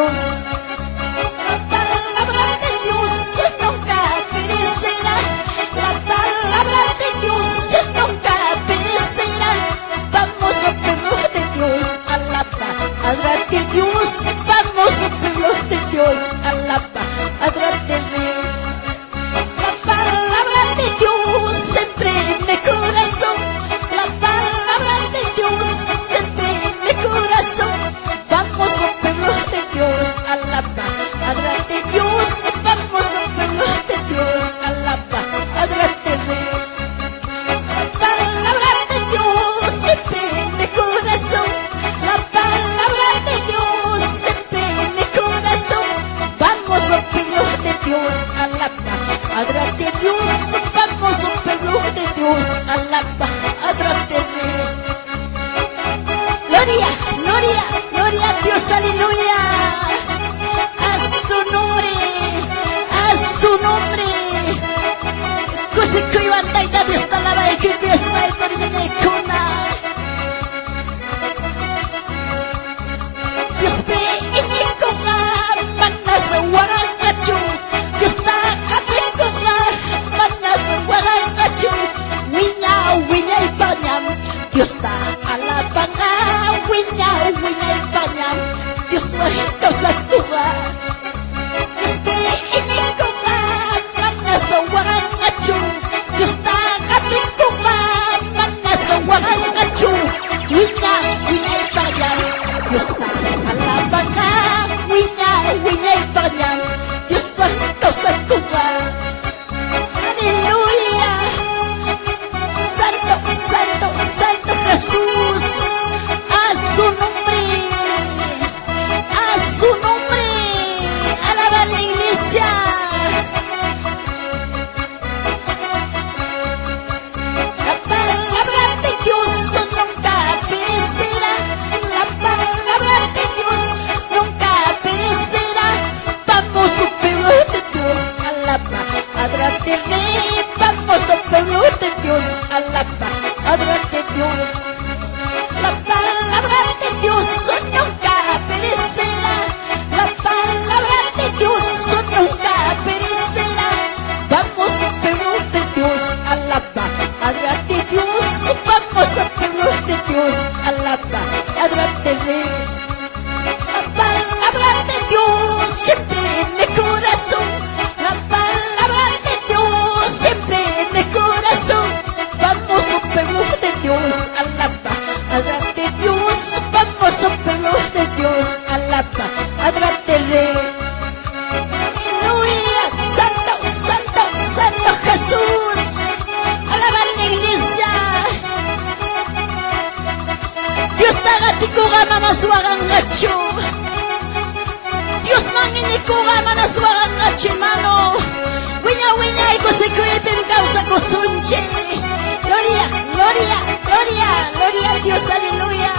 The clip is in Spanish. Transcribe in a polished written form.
Dios. La palabra de Dios nunca perecerá. La palabra de Dios nunca perecerá. Vamos a pueblo de Dios, a la palabra de Dios. Vamos a pueblo de Dios, a la palabra de Rey. La palabra de Dios siempre en mi corazón. La palabra de Dios siempre en mi corazón. Vamos a pueblo de Dios, a la palabra de Dios. Vamos a pueblo de Dios, a la palabra de Rey. La palabra de Dios siempre en mi corazón. La palabra de Dios siempre en mi corazón. Vamos a pueblo de Dios, a la palabra de Dios. Vamos a pueblo de Dios, a la palabra de Rey. Gloria, gloria, gloria a Dios, aleluya. A su nombre, a su nombre. Cosa que iba a dar Dios te alaba y que Dios está en la cuna. Dios ve en el cuna, manas guaracacho. Dios está en cuna, manas guaracacho. Wiña, wiña y bañam. Dios está a la banga, wiña, wiña y bañam. Dios no es causa tuya. Dios ve en el cuna, manas guaracacho. Dios está en cuna, manas guaracacho. Wiña, wiña y bañam. Dios está a la banga, wiña, wiña y bañam. Dios no es causa tuya. Aleluya. Santo, santo, santo Jesús. A su nombre. A su nombre. Alaba la iglesia. La palabra de Dios nunca perecerá. La palabra de Dios nunca perecerá. Vamos a pueblo de Dios, a la palabra de Rey. Vamos a pueblo de Dios, a la palabra de Dios. La palabra de Dios nunca perecerá. La palabra de Dios nunca perecerá. Vamos a pueblo de Dios, a la palabra de Dios. Vamos a pueblo de Dios, a la palabra de Rey. La palabra de Dios siempre en mi corazón. La palabra de Dios siempre en mi corazón. Vamos a pueblo de Dios, a la palabra de Dios. Vamos a pueblo de Dios, a la palabra de Rey. Aleluya, santo, santo, santo Jesús. Alaba la iglesia. Dios tagatiku gamana suagangacho. Dios mangini kugamana suagangacho, hermano. Wiña, wiña y consecuente en causa cosunche. Gloria, gloria, gloria, gloria a Dios, aleluya.